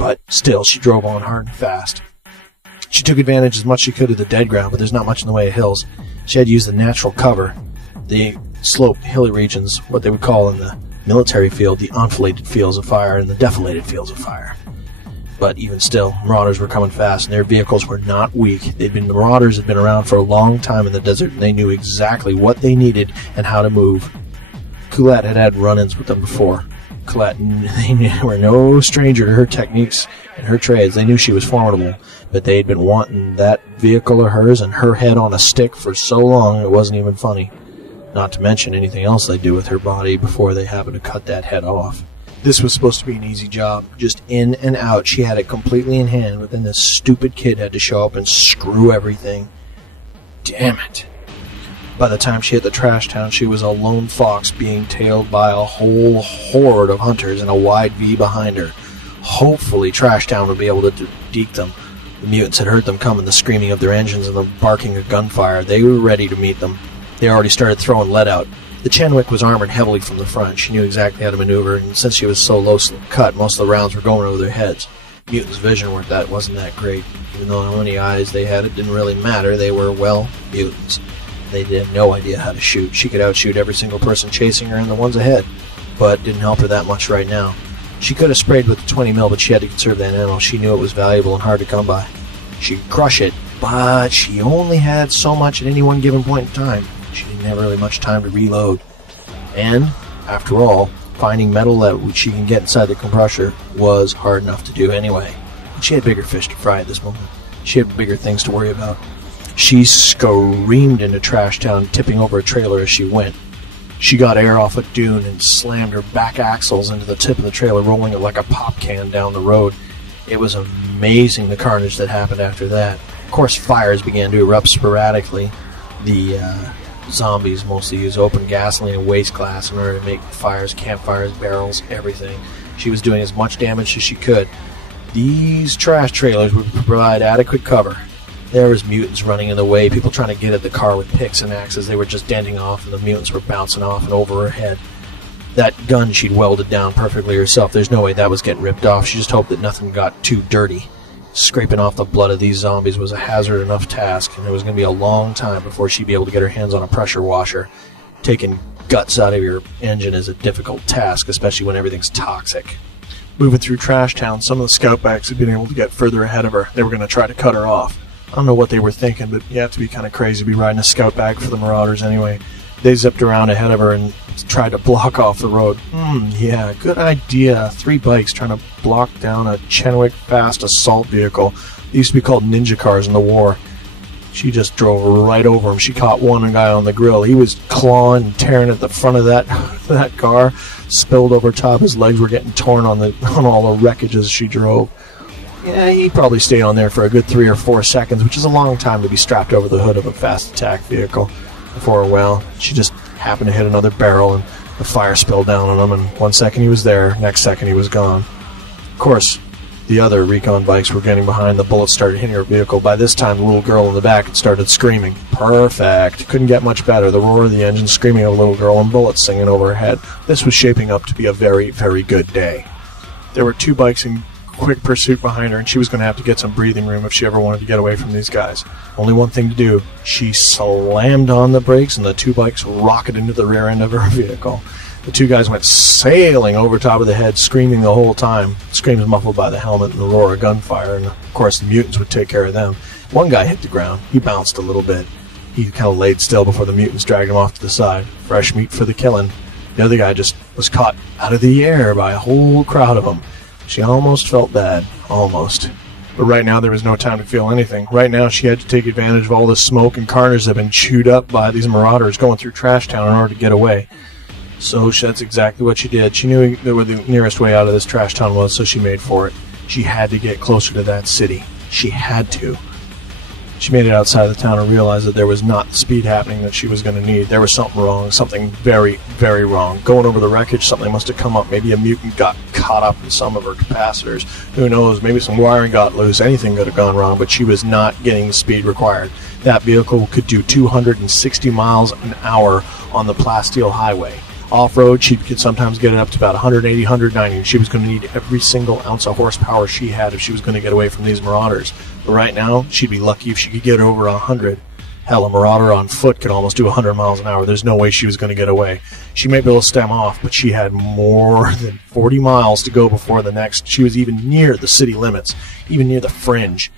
but still, she drove on hard and fast. She took advantage as much as she could of the dead ground, but there's not much in the way of hills. She had to use the natural cover, the sloped, hilly regions, what they would call in the military field, the enfiladed fields of fire and the defilated fields of fire. But even still, marauders were coming fast, and their vehicles were not weak. The marauders had been around for a long time in the desert, and they knew exactly what they needed and how to move. Colette had had run-ins with them before. Colette, they were no stranger to her techniques and her trades. They knew she was formidable, but they'd been wanting that vehicle of hers and her head on a stick for so long it wasn't even funny. Not to mention anything else they do with her body before they happen to cut that head off. This was supposed to be an easy job, just in and out. She had it completely in hand, but then this stupid kid had to show up and screw everything. Damn it. By the time she hit the trash town, she was a lone fox being tailed by a whole horde of hunters and a wide V behind her. Hopefully Trash Town would be able to deke them. The mutants had heard them coming, the screaming of their engines and the barking of gunfire. They were ready to meet them. They already started throwing lead out. The Chenwick was armored heavily from the front. She knew exactly how to maneuver, and since she was so low cut, most of the rounds were going over their heads. Mutants' vision wasn't that great. Even though how many eyes they had, it didn't really matter. They were, well, mutants. They had no idea how to shoot. She could outshoot every single person chasing her and the ones ahead, but didn't help her that much right now. She could have sprayed with the 20 mil, but she had to conserve that ammo. She knew it was valuable and hard to come by. She could crush it, but she only had so much at any one given point in time. She didn't have really much time to reload. And, after all, finding metal that she can get inside the compressor was hard enough to do anyway. But she had bigger fish to fry at this moment. She had bigger things to worry about. She screamed into Trash Town, tipping over a trailer as she went. She got air off a dune and slammed her back axles into the tip of the trailer, rolling it like a pop can down the road. It was amazing the carnage that happened after that. Of course, fires began to erupt sporadically. The zombies mostly use open gasoline and waste glass in order to make fires, campfires, barrels, everything. She was doing as much damage as she could. These trash trailers would provide adequate cover. There was mutants running in the way, people trying to get at the car with picks and axes. They were just denting off, and the mutants were bouncing off and over her head. That gun she'd welded down perfectly herself. There's no way that was getting ripped off. She just hoped that nothing got too dirty. Scraping off the blood of these zombies was a hazard enough task, and it was going to be a long time before she'd be able to get her hands on a pressure washer. Taking guts out of your engine is a difficult task, especially when everything's toxic. Moving through Trash Town, some of the scout backs had been able to get further ahead of her. They were going to try to cut her off. I don't know what they were thinking, but you have to be kind of crazy to be riding a scout bag for the Marauders anyway. They zipped around ahead of her and tried to block off the road. Yeah, good idea. 3 bikes trying to block down a Chenwick fast assault vehicle. They used to be called ninja cars in the war. She just drove right over him. She caught one guy on the grill. He was clawing and tearing at the front of that car. Spilled over top. His legs were getting torn on all the wreckage as she drove. Yeah, he probably stayed on there for a good 3 or 4 seconds, which is a long time to be strapped over the hood of a fast attack vehicle. Before, well, she just happened to hit another barrel and the fire spilled down on him, and 1 second he was there, next second he was gone. Of course, the other recon bikes were getting behind. The bullets started hitting her vehicle. By this time, the little girl in the back had started screaming. Perfect. Couldn't get much better. The roar of the engine, screaming of a little girl, and bullets singing over her head. This was shaping up to be a very, very good day. There were 2 bikes in quick pursuit behind her, and she was going to have to get some breathing room if she ever wanted to get away from these guys. Only one thing to do. She slammed on the brakes, and the 2 bikes rocketed into the rear end of her vehicle. The 2 guys went sailing over top of the head, screaming the whole time. Screams muffled by the helmet and the roar of gunfire, and of course the mutants would take care of them. One guy hit the ground. He bounced a little bit. He kind of laid still before the mutants dragged him off to the side. Fresh meat for the killing. The other guy just was caught out of the air by a whole crowd of them. She almost felt bad. Almost. But right now there was no time to feel anything. Right now she had to take advantage of all the smoke and carnage that had been chewed up by these marauders going through Trash Town in order to get away. So that's exactly what she did. She knew where the nearest way out of this Trash Town was, so she made for it. She had to get closer to that city. She had to. She made it outside of the town and realized that there was not the speed happening that she was going to need. There was something wrong, something very, very wrong. Going over the wreckage, something must have come up. Maybe a mutant got caught up in some of her capacitors. Who knows? Maybe some wiring got loose. Anything could have gone wrong, but she was not getting the speed required. That vehicle could do 260 miles an hour on the Plasteel Highway. Off-road, she could sometimes get it up to about 180, 190, and she was going to need every single ounce of horsepower she had if she was going to get away from these marauders. But right now, she'd be lucky if she could get over 100. Hell, a marauder on foot could almost do 100 miles an hour. There's no way she was going to get away. She may be able to stem off, but she had more than 40 miles to go before the next. She was even near the city limits, even near the fringe.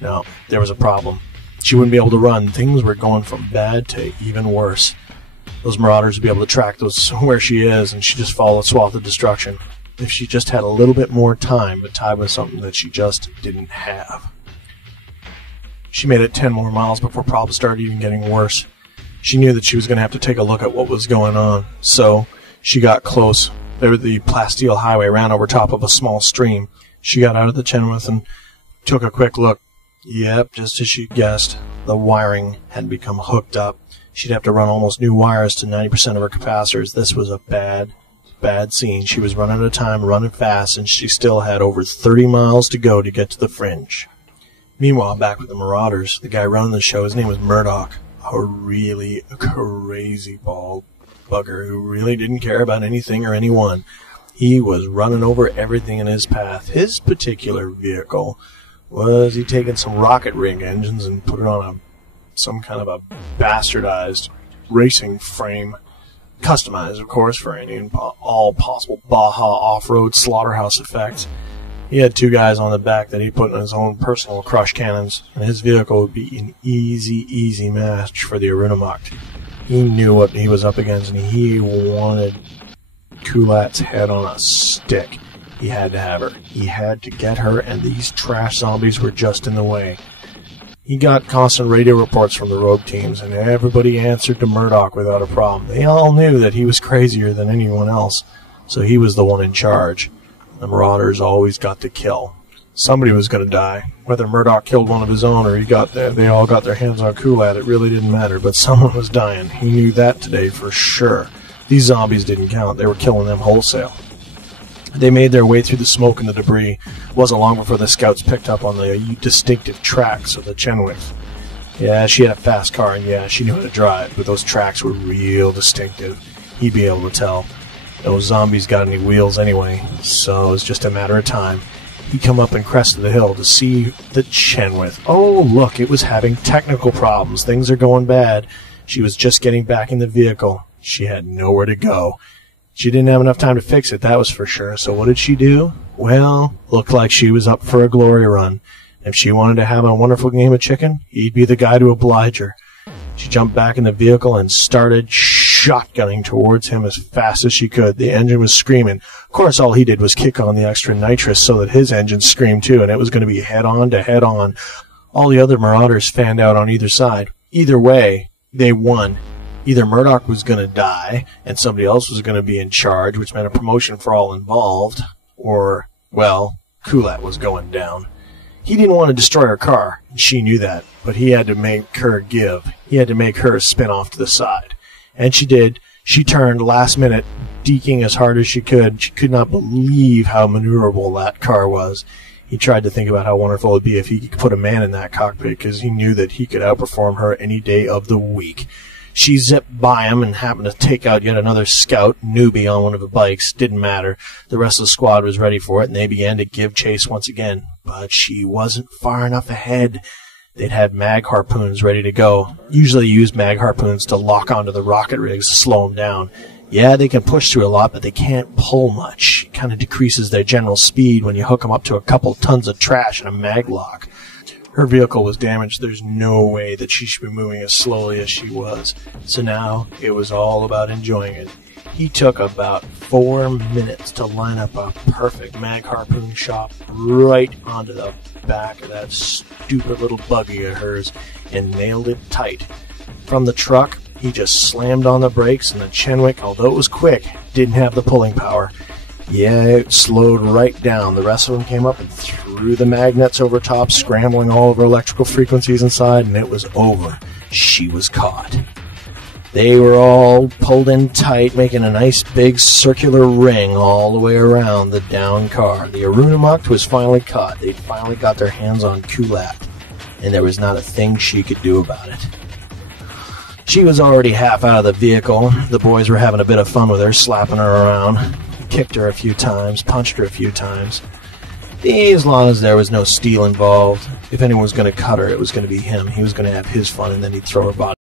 No, there was a problem. She wouldn't be able to run. Things were going from bad to even worse. Those marauders would be able to track those where she is, and she just followed a swath of destruction. If she just had a little bit more time, but time was something that she just didn't have. She made it 10 more miles before problems started even getting worse. She knew that she was going to have to take a look at what was going on, so she got close. The Plasteel Highway ran over top of a small stream. She got out of the Chenoweth and took a quick look. Yep, just as she guessed, the wiring had become hooked up. She'd have to run almost new wires to 90% of her capacitors. This was a bad scene. She was running out of time, running fast, and she still had over 30 miles to go to get to the fringe. Meanwhile, back with the marauders, the guy running the show, his name was Murdoch, a really crazy bald bugger who really didn't care about anything or anyone. He was running over everything in his path. His particular vehicle was he'd taken some rocket rig engines and put it on some kind of a bastardized racing frame, customized, of course, for any and all possible Baja off-road slaughterhouse effects. He had two guys on the back that he put in his own personal crush cannons, and his vehicle would be an easy match for the Arunamuct. He knew what he was up against, and he wanted Kulat's head on a stick. He had to have her. He had to get her, and these trash zombies were just in the way. He got constant radio reports from the rogue teams, and everybody answered to Murdoch without a problem. They all knew that he was crazier than anyone else, so he was the one in charge. The marauders always got to kill. Somebody was going to die. Whether Murdoch killed one of his own or they all got their hands on Kulat, it really didn't matter, but someone was dying. He knew that today for sure. These zombies didn't count. They were killing them wholesale. They made their way through the smoke and the debris. It wasn't long before the scouts picked up on the distinctive tracks of the Chenoweth. Yeah, she had a fast car, and yeah, she knew how to drive, but those tracks were real distinctive. He'd be able to tell. Those zombies got any wheels anyway, so it was just a matter of time. He'd come up and crested the hill to see the Chenoweth. Oh, look, it was having technical problems. Things are going bad. She was just getting back in the vehicle. She had nowhere to go. She didn't have enough time to fix it, that was for sure. So what did she do? Well, looked like she was up for a glory run. If she wanted to have a wonderful game of chicken, he'd be the guy to oblige her. She jumped back in the vehicle and started shotgunning towards him as fast as she could. The engine was screaming. Of course, all he did was kick on the extra nitrous so that his engine screamed too, and it was going to be head-on to head-on. All the other marauders fanned out on either side. Either way, they won. Either Murdoch was going to die, and somebody else was going to be in charge, which meant a promotion for all involved, or, well, Kulat was going down. He didn't want to destroy her car, and she knew that, but he had to make her give. He had to make her spin off to the side. And she did. She turned last minute, deking as hard as she could. She could not believe how maneuverable that car was. He tried to think about how wonderful it would be if he could put a man in that cockpit, because he knew that he could outperform her any day of the week. She zipped by him and happened to take out yet another scout, newbie on one of the bikes. Didn't matter. The rest of the squad was ready for it, and they began to give chase once again. But she wasn't far enough ahead. They'd had mag harpoons ready to go. Usually use mag harpoons to lock onto the rocket rigs to slow them down. Yeah, they can push through a lot, but they can't pull much. It kind of decreases their general speed when you hook them up to a couple tons of trash in a mag lock. Her vehicle was damaged. There's no way that she should be moving as slowly as she was. So now it was all about enjoying it. He took about 4 minutes to line up a perfect mag harpoon shot right onto the back of that stupid little buggy of hers and nailed it tight. From the truck, he just slammed on the brakes, and the Chenoweth, although it was quick, didn't have the pulling power. Yeah, it slowed right down. The rest of them came up and threw the magnets over top, scrambling all over electrical frequencies inside, and it was over. She was caught. They were all pulled in tight, making a nice big circular ring all the way around the down car. The Arunamuct was finally caught. They'd finally got their hands on Kulat, and there was not a thing she could do about it. She was already half out of the vehicle. The boys were having a bit of fun with her, slapping her around. Kicked her a few times, punched her a few times. As long as there was no steel involved, if anyone was going to cut her, it was going to be him. He was going to have his fun, and then he'd throw her body